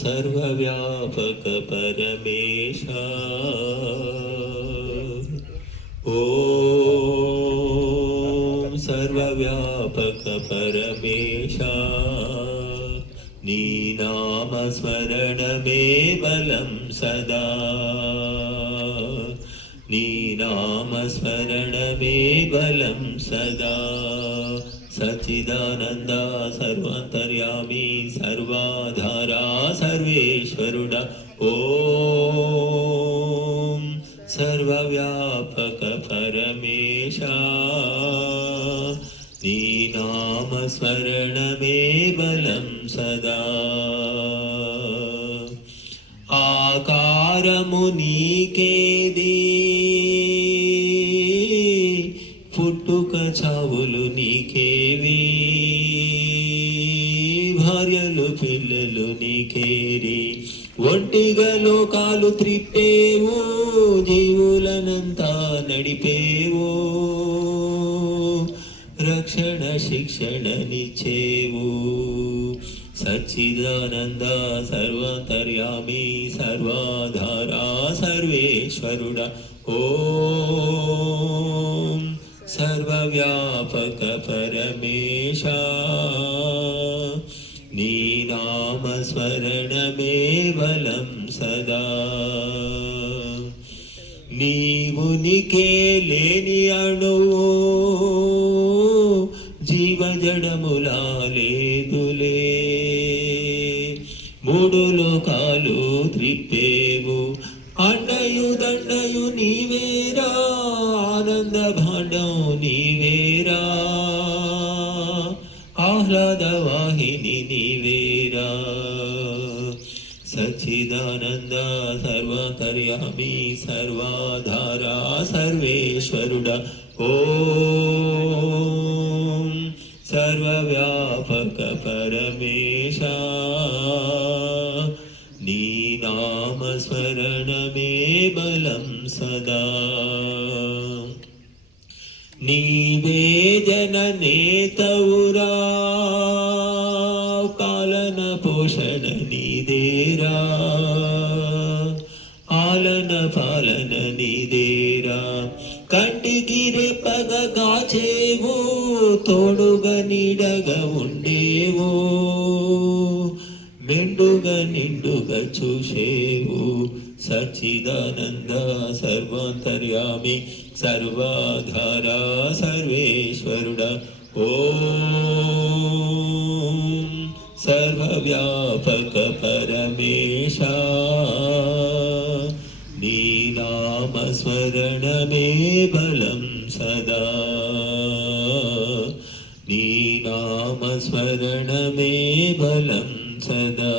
सर्वव्यापक परमेशा ओम सर्वव्यापक परमेशा नी नाम स्मरण में बलम सदा नी नाम स्मरण में बलम सदा सच्चिदानंद सर्वांतर्यामी सर्वाधारा सर्वेश्वरुडा ओम सर्वव्यापक परमेशा नी नाम स्मरण में बलम सदा आकारमु नीकेदी పుట్టుక చావులు నీకేవి భార్యలు పిల్లలు నీకేరి ఒంటిగా లోకాలు త్రిప్పేవు జీవులనంతా నడిపేవు రక్షణ శిక్షణనిచ్చేవు సచ్చిదానంద సర్వాంతర్యామి సర్వాధారా సర్వేశ్వరుడా ఓం सर्वव्यापक परमेशा नी नाम स्मरण में बलम सदा नीवुनिके लेनि अणुवो जीव जडमुला लेदुले मूडु लोकालु त्रिप्पेवु अंडयु दंडयु नीवेरा आनंद भांडं नीवेरा आह्लाद वाहिनी नीवेरा सच्चिदानंद सर्वांतर्यामी सर्वाधारा सर्वेश्वरुडा ओम सर्वव्यापक परमेशा नी नाम स्मरण में बलम सदा नीवे जननेतौरा पालन पोषण नीदेरा आलन पालन नीदेरा कंटिकी रेपग काचेवो तोडुग नीडग उंडेवो మెండుగా నిండుగా చూసేవు సచ్చిదానంద సర్వాంతర్యామి సర్వాధారా సర్వేశ్వరుడా ఓం సర్వవ్యాపక పరమేశా నీ నామ స్మరణ మే బలం సదా నీ నామ స్మరణ మే బలం सदा।